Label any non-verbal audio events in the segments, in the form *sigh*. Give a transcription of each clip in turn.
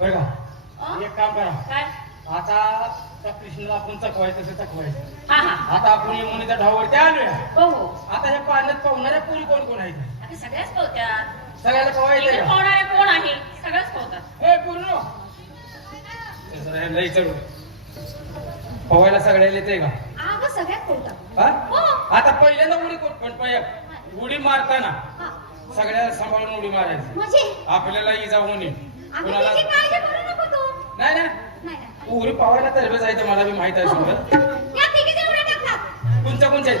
बरं का? एक काम करा. काय? आता त्या कृष्णाला आपण चकवायचं तसं चकवायचं. हा हा. आता आपण यमुनेच्या ढावावरती आलोय हो हो. आता या पाण्यात पाहुणाऱ्या पुरी कोण कोण आहेत? आता सगळ्याच पोहत्यात सगळ्याला पवायचं इथे का? पोहणारे कोण आहे? सगळ्याच पोहतात ए पूर्ण. ते जरा लई चढू. पवायला सगळ्याला येते का? अगं सगळ्यात पोहतात हा? हो. आता पहिल्यांदा उडी कोण पण पय उडी मारताना हा. सगळ्याला सांभाळून उडी मारायची. म्हणजे? आपल्याला इजा होऊ नये. कोणाला नाही ना. उडी पावायला तर जायचं मला बी माहीत आहे सगळं. उड्या टाकतात. कोणत्या कोणत्या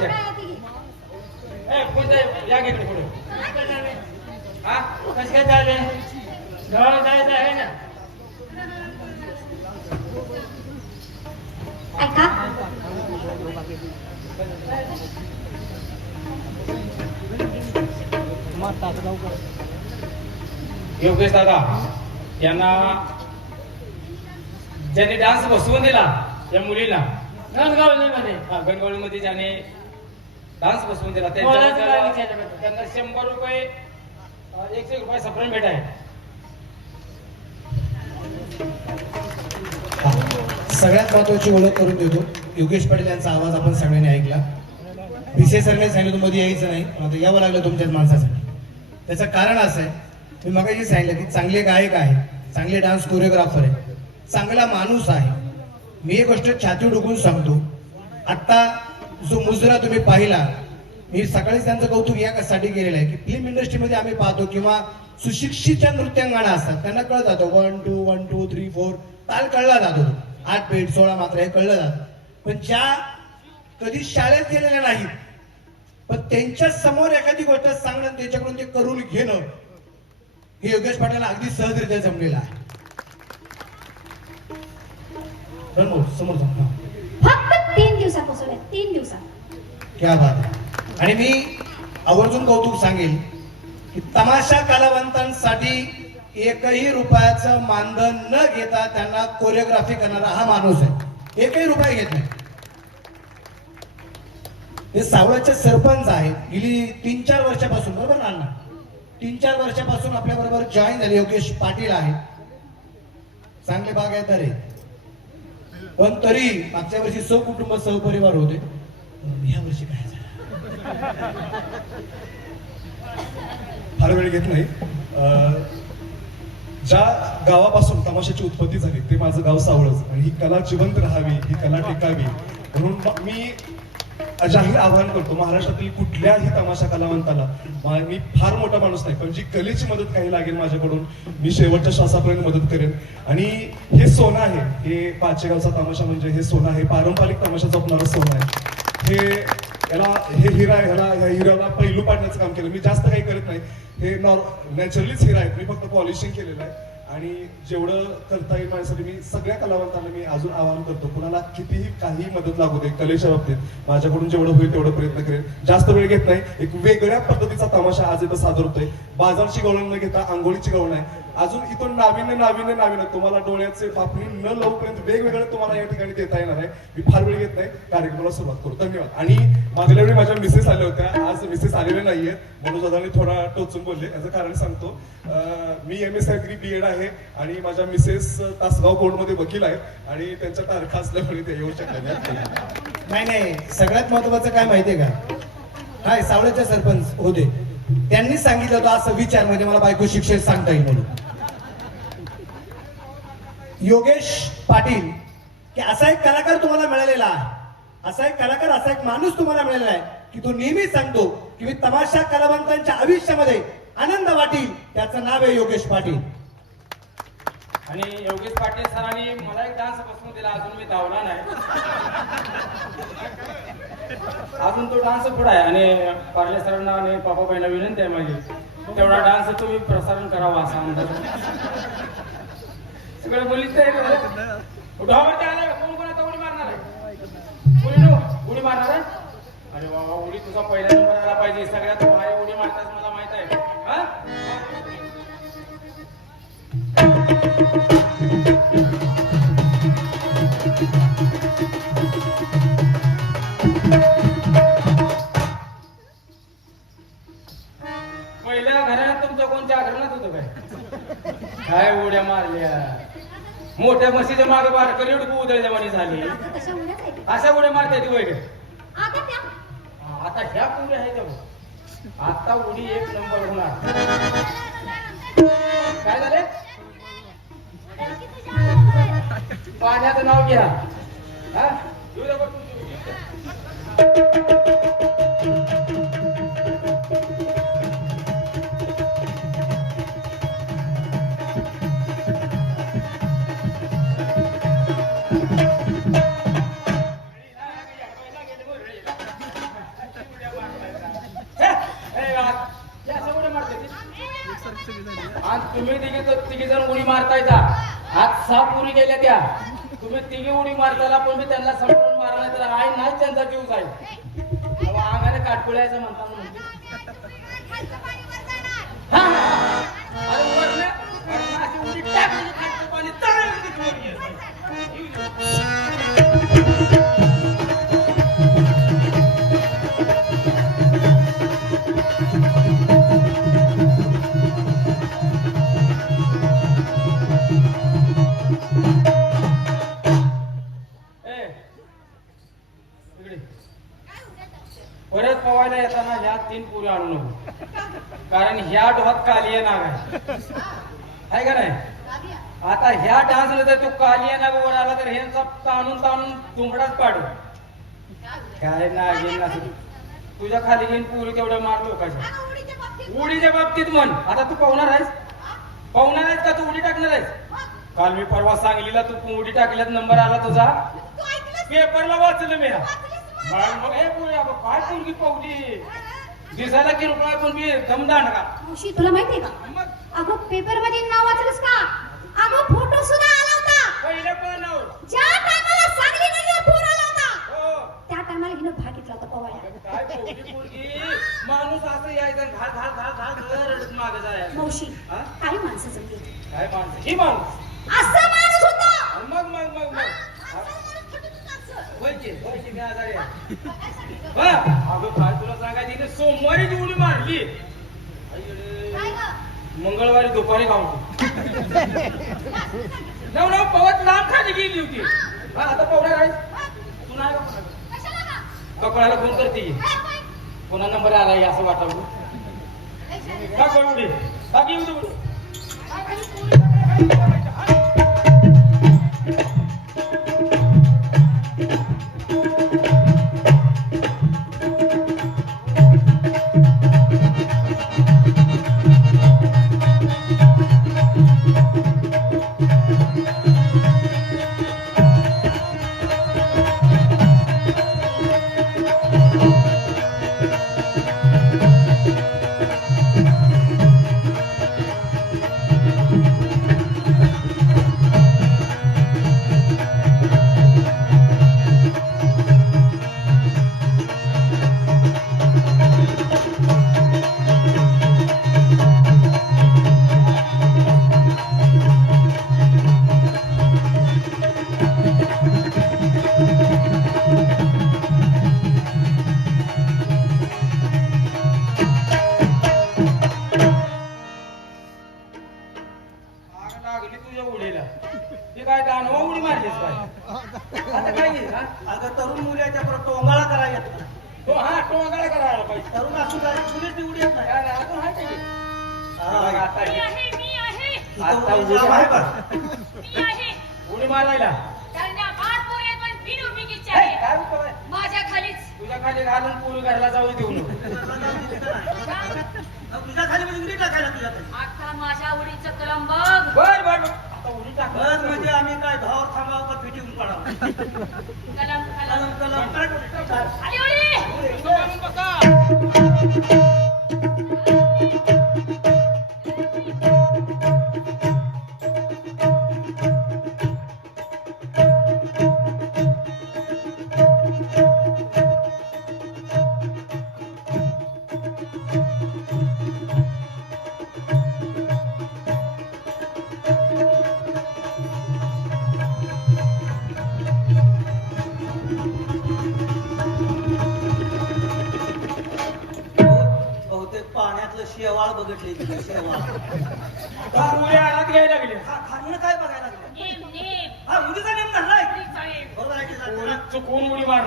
कोणत्या या गेकडे पुढे? हा? कसं काय चालले? जवळ जायचं आहे ना? ऐका. योगेश दादा. यांना ज्यांनी डान्स बसवून दिला या मुलीला. गणगावलीमध्ये हा, गणगवळीमध्ये ज्याने डान्स बसवून दिला? त्यांना शंभर रुपये एकशे रुपये सप्रेम भेट आहे. सगळ्यात महत्वाची ओळख करून देतो. योगेश पाटील यांचा आवाज आपण सगळ्यांनी ऐकला. विशेष सरने सांगितलं मध्ये यायचं नाही. पण आता यावं लागलं तुमच्याच माणसासाठी. त्याचं कारण असं आहे मी मगाशी सांगितलं की चांगले गायक आहे चांगले डान्स कोरिओग्राफर आहे. चांगला माणूस आहे. मी एक गोष्ट छाती डुकून सांगतो. आत्ता जो मुजरा तुम्ही पाहिला मी सकाळीच त्यांचं कौतुक यासाठी केलेलं आहे की फिल्म इंडस्ट्रीमध्ये आम्ही पाहतो किंवा सुशिक्षितच्या नृत्यांगणा असतात. त्यांना कळत जातो. One two one two three four ताल कळला जातो. आठ पेट सोळा मात्र हे कळलं जातं. पण ज्या कधी शाळेत गेलेल्या नाहीत पण त्यांच्यासमोर एखादी गोष्ट सांगणं त्यांच्याकडून त्याच्याकडून ते करून घेणं हे योगेश पाटलांना अगदी सहजरित्या जमलेलं आहे. समोर जा. फक्त तीन दिवसापासून आहे तीन दिवसात. क्या बात आहे. आणि मी आवर्जून कौतुक सांगेल की तमाशा कलावंतांसाठी एकही रुपयाचं मानधन न घेता त्यांना कोरिओग्राफी करणारा हा माणूस आहे. एकही रुपये घेत नाही. हे सावळाचे सरपंच आहेत. गेली तीन चार वर्षापासून बरोबर अण्णा? तीन चार वर्षापासून आपल्या बरोबर जॉईन झाले. योगेश पाटील आहेत चांगले भाग आहेत पण तरी मागच्या वर्षी सहकुटुंब सहपरिवार होते. या वर्षी काय फार वेळ घेत नाही. ज्या गावापासून तमाशाची उत्पत्ती झाली ते माझं गाव सावळच. आणि ही कला जिवंत राहावी ही कला टिकावी. म्हणून मी मी जाहीर आवाहन करतो. महाराष्ट्रातील कुठल्याही तमाशा कलावंताला मी फार मोठा माणूस नाही पण जी कलेची मदत काही लागेल माझ्याकडून मी शेवटच्या श्वासापर्यंत मदत करेन. आणि हे सोनं आहे हे पाचेगावचा तमाशा म्हणजे हे सोनं आहे पारंपरिक तमाशा जपणारं सोनं आहे. हे याला हे हिरा आहे, ह्याला ह्या हिऱ्याला पैलू पाडण्याचं काम केलं. मी जास्त काही करत नाही. हे नॉर नॅचरलीच हिरा आहे मी फक्त पॉलिशिंग केलेलं आहे. आणि जेवढं करता येईल माझ्यासाठी मी सगळ्या कलावंतांना मी अजून आवाहन करतो कुणाला कितीही काही मदत लागू दे कलेच्या बाबतीत माझ्याकडून जेवढं होईल तेवढं प्रयत्न करेन. जास्त वेळ घेत नाही एक वेगळ्या पद्धतीचा तमाशा आज इथं सादर होतोय. बाजारची गवळण न घेता आंघोळीची गवळण आहे. अजून इथून नाविन्य नाविन्य नाविन्य. तुम्हाला डोळ्याचे पापणी न लवपर्यंत वेगवेगळं तुम्हाला या ठिकाणी देता येणार आहे. मी फार वेळ घेत नाही कार्यक्रमाला सुरुवात करू. धन्यवाद. आणि मागल्या वेळी माझ्या मिसेस आल्या होत्या. आज मिसेस आलेल्या नाहीये म्हणून दादाने थोडा टोचून बोलले. याचं कारण सांगतो. मी M S agri B Ed आहे. आहे आणि माझ्या मिसेस तासगाव कोर्टमध्ये वकील आहेत आणि त्यांच्या तारखा असल्यामुळे ते येऊ शकल्या नाही नाही. सगळ्यात महत्वाचं काय माहितीये का? हाय सावळ्याचे सरपंच होते. त्यांनी सांगितलं होतं असं विचार म्हणजे मला बायको शिक्षण सांगता येईल म्हणून. योगेश पाटील की असा एक कलाकार तुम्हाला मिळालेला आहे. असा एक कलाकार असा एक माणूस तुम्हाला मिळालेला आहे की तो नेहमी सांगतो की मी तमाशा कलावंतांच्या आयुष्यामध्ये आनंद वाटील. त्याचं नाव आहे योगेश पाटील. आणि योगेश पाटील सरांनी मला एक डान्स बसवून दिला अजून मी धावला नाही. अजून तो डान्स पुढे आहे आणि पार्ले सरांना आणि पापा बाईला विनंती आहे माझी तेवढा डान्स तुम्ही प्रसारण करावा असा अंदाज. सगळं बोलीच उठावरती आलाय कोण कोण आता उडी मारणार आहे? उडी उडी मारणार आहे? अरे बाबा उडी तुझा पहिला नंबर आला पाहिजे सगळ्यात भारी उडी मारतास मला माहीत आहे. हा? काय उड्या मारल्या? मोठ्या म्हशीच्या मागे बारकरी एवढी उदळजमानी झाली. अशा उड्या मारते ती वगैरे. आता ह्या पुढे आहे तेव्हा आता उडी एक नंबर होणार. काय झाले पाण्याचं नाव घ्या. हा? हे, तुम्ही तिघे तिघे जण उडी मारतायचा आज सहा पुरी गेल्या त्या. तुम्ही तिघे उडी मारताला पण मी त्यांना समजून मारला तर आहे नाही त्यांचा जीव जाईल तेव्हा अंगाने काटकुळ्याचं म्हणता म्हणून. अरे अशी उडी टाकली, पाणी तळायला पुरी आणू नको. कारण ह्या डोहात कालिया नाग आहे. का नाही? आता ह्या डान्सला जर तू कालिया नाग वर आला तर ह्यांचा ताणून ताणून तुंबडाच पाडू. काय नागिन नसू तुझ्या खाली घेऊन पुरी तेवढं मार लोकांच्या उडीच्या बाबतीत म्हण. आता तू पाहुणार आहेस? पाहुणार आहेस का तू? उडी टाकणार आहेस? काल मी परवा सांगलीला तू उडी टाकल्यात नंबर आला तुझा. पेपरला वाचलं मी. मग? मग हे पोरी काय पोरगी पाहुली दिसायला किरकोळ पण मी दमदांड का? मावशी तुला माहितीये का? अगं पेपरमध्ये नाव वाचलंस का? अगं फोटो सुद्धा आला होता. पहिलं ज्या टायमाला सांगली नदीवर पूर आला होता हो. त्या टायमाला हिनं भाग घेतला होता पवायला माणूस असं यायचं घाल घाल घाल घाल रडत मागे जायचं मावशी? काही माणसं जमली काय माणूस? ही माणूस. असं माणूस होता. मग मग मग मग हा? वैचे वैचे मी आजारी आहे. बा, अगं काय तुला सांगायचं इथे सोमवारी जी उडी मारली. मंगळवारी दुपारी गावतो नव नव पवत लांब खाली गेली होती. हा आता पवणार आहे तू नाही का कोणाला? कपड्याला फोन करते. कोणा नंबर आलाय असं वाटावं का दे. बाकी येऊ अगं तरुण मुलाच्या परत टोंगाळा करायला येत नाही. तो हा टोंगाळा करायला पाहिजे तरुण असून जरा चुलीत ती उडी येत नाही. काय अजून का हे? हा. आता हे. उडी मारायला हे, काय उपयोग आहे? माझ्या खालीच तुझ्या खाली घालून पुरी घरला जाऊ देऊ नको तुझ्या खाली म्हणजे उडी टाकायला तुझ्या खाली आता माझ्या उडीचं कलम बघ बर बर बर. बस म्हणजे आम्ही काय धाव थांबाव का फिटिंग पडावं? कलम कलम. कलम कलम.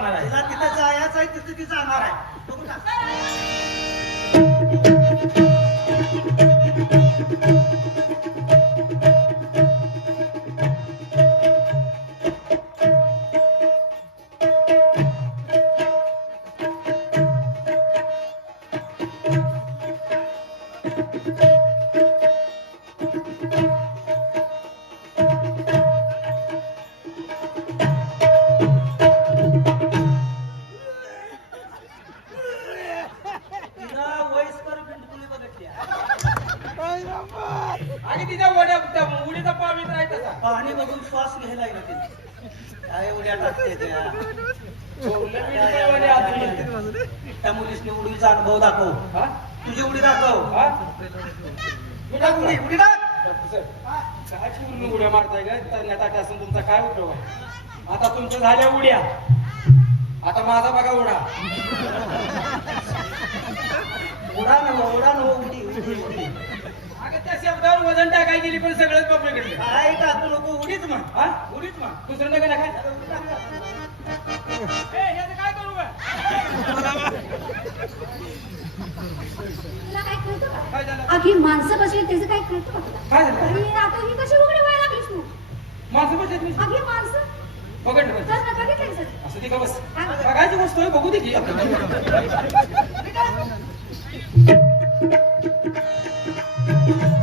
जाणार उडी मारणार आहे तिथं जायचं आहे तिथं ती जाणार आहे बघू का? काय आहे आता तुमच्या झाल्या उड्या. आता माझा बघा उडा. उडा नव उडा नव उडी उडी उडी. अगं त्या शब्दावर वजन टाकाय गेली पण सगळंच पकडले काय टाकू नको उडीच म्हण. हा? उडीच मा दुसरं नका ना काय ए, याचं काय करू काय का झालं? आधी माणसं बसली त्याचं काय कळतं? का तुला? काय झालं? आता ही कशी उघडी व्हायला लागलीस तू माणसं बसत आधी माणसं? पकडलं बस. तर नका घेतलं असं ती का बस? बघायची गोष्ट आहे बघू दे की. *laughs*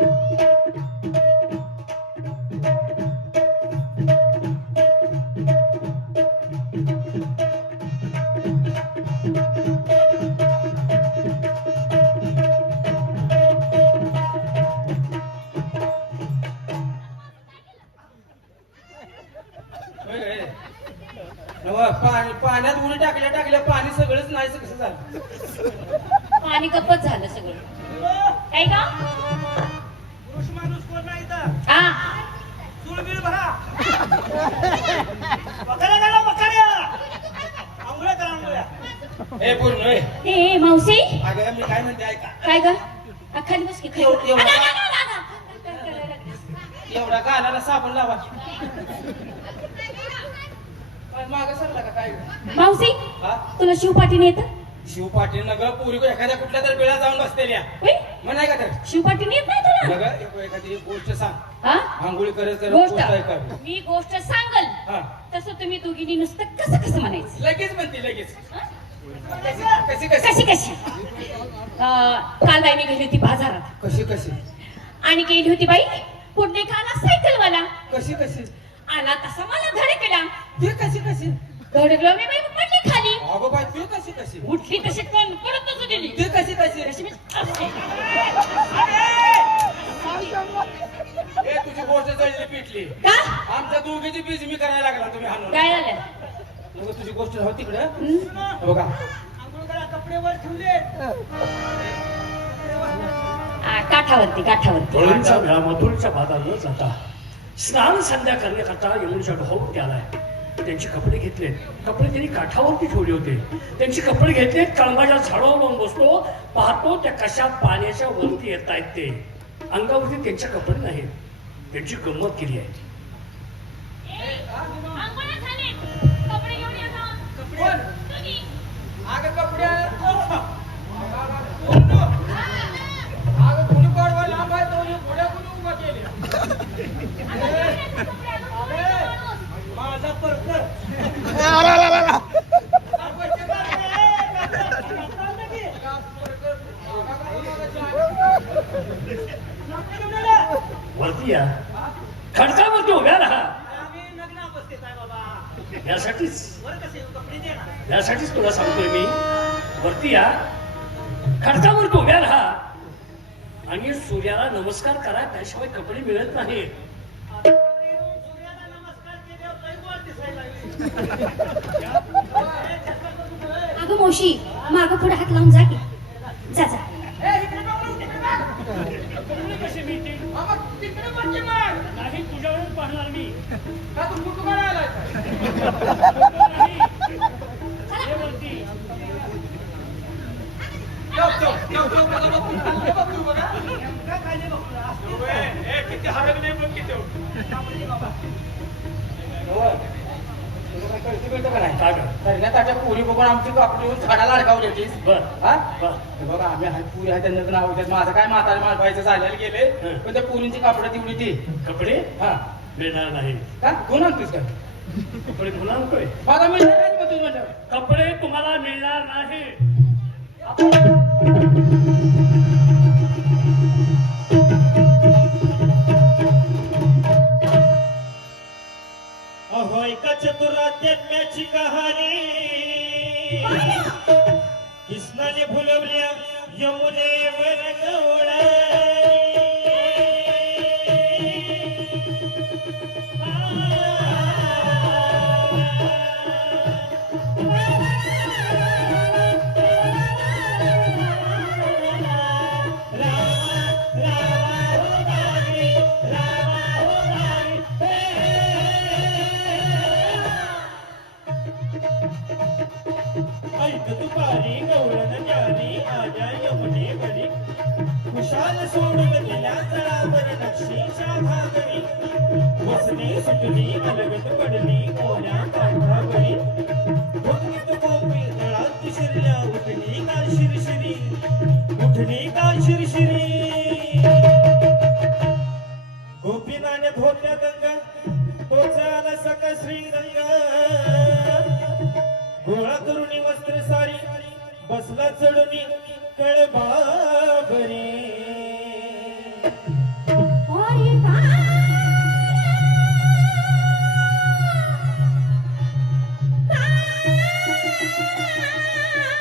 खाली बस की खाली एव- एवढं- ना. एवढा गालाला साबण लावा. माग सरला का काय? मावशी हा? तुला शिव पाटील येत? शिव पाटील नग पोरी को एखाद्या कुठल्या तर बिळा जाऊन बसलेल्या. म्हणाय का तर? शिव पाटील येत नाही तुला? नग एक- एखादी गोष्ट सांग. हा? आंघोळी करत करत गोष्ट ऐकावी. मी गोष्ट सांगल. हा. तसं तुम्ही दोघींनी नुसतं कसं कसं म्हणायचं? लगेच म्हणते लगेच. हा? कशी कशी? कशी कशी? काल बाई मी गेली होती बाजारात. कशी कशी? आणि गेली होती बाई पुढे आला सायकलवाला. कशी कशी? आला तसा मला धडकला. ते कशी कशी? धडकलो मी बाई पडली खाली. अगो तू कशी कशी? उठली तशी पण पडतच गेली ते कशी कशी? कशी अशी. ए तुझी गोष्ट जळली पिटली. का? आमच्या दोघीची बीज मी करायला लागला तुम्ही हाणून. काय झालं? तुझी गोष्ट हो तिकडं? बघा. आंघोळ करा कपडे वर ठेवले काठावरती काठावरती बाधा न जाता स्नान संध्या करण्याकरता यमुनेच्या ढोहवरती आलाय त्यांचे कपडे घेतलेत. कपडे त्यांनी काठावरती ठेवले होते. त्यांचे कपडे घेतलेत कळंबाच्या झाडावर जाऊन बसतो पाहतो त्या कशा पाण्याच्या वरती येत आहेत ते. अंगावरती त्यांचे कपडे नाहीत. त्यांची गंमत केली आहे. अगं कपडे जा की जा जा नाही तुझ्यावरून पाहणार मी *laughs* का तू कुठं काय आलाय नाही. ये वरती जाऊ, जाऊ, जाऊ, जाऊ, बघा, बघू, बघू, बघू, बघा. ओए, ए, किती हरवले नाही बघ किती. होय. तुला काय कळतं बिळतं का नाही? काय गं? पहिल्या ताच्या पुरी बघून आमची कापडी येऊन झाडाला अडकावली होतीस. हा? बघा आम्ही पुरी आहे त्यांचं नाव होते. माझं काय म्हातारे मालवायचं झालेलं गेले. पण त्या पुरींची कापडं तेवढी ती. कपडे? हा. मिळणार नाही. का? कोण आणतोस काय कपडे पुन्हा आणतोय? माझा मिळणार नाही. कपडे तुम्हाला मिळणार नाही. तुपारी दुपारी गवळण जारी माझ्या यमुने बरी खुशाल सोडून दिल्या जळावर नक्षीच्या भागरी बसली सुटली अलगत पडली कोण्या काठावरी भोगीत कोपी तळात शिरल्या उठली काल शिरशिरी? उठली काल शिरशिरी? गोपीनाने धोत्या गंगा तोचा आला सका श्रीरंग. गोळा हसला चढून कळबाबरी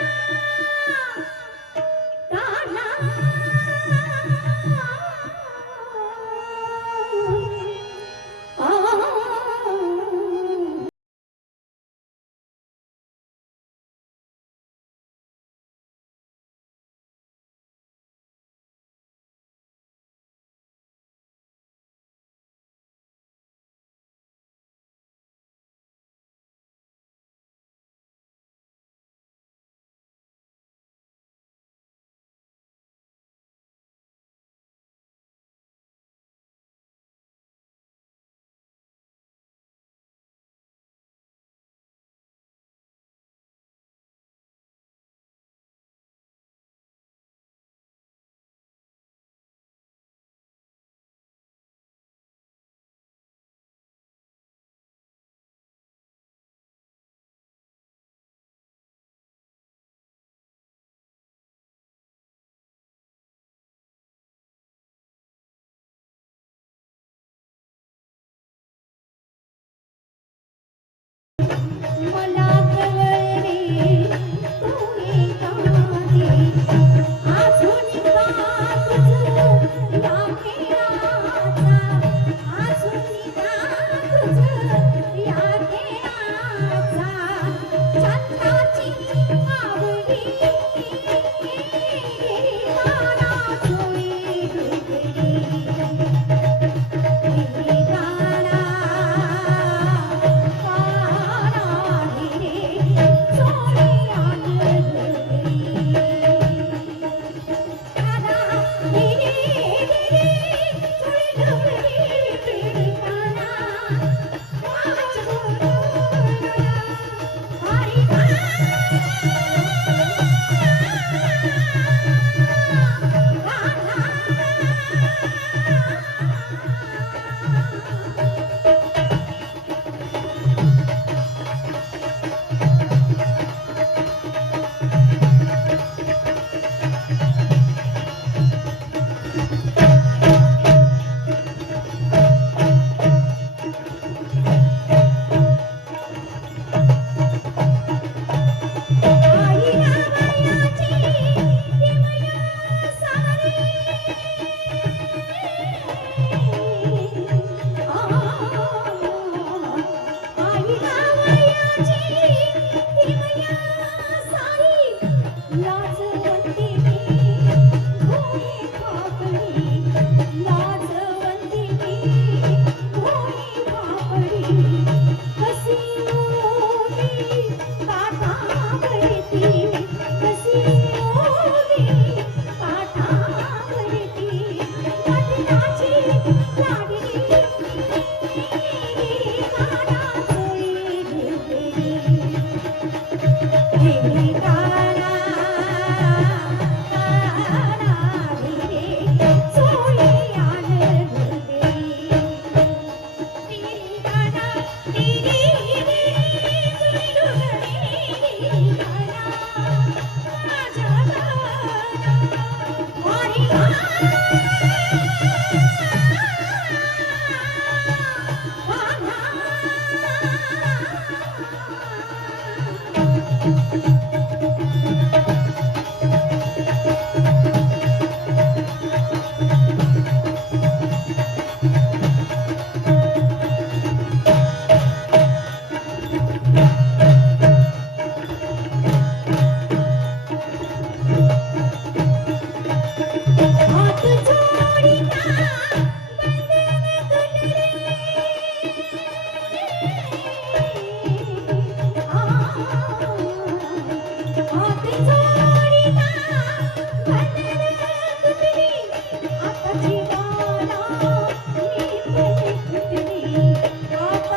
Thank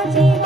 বাজে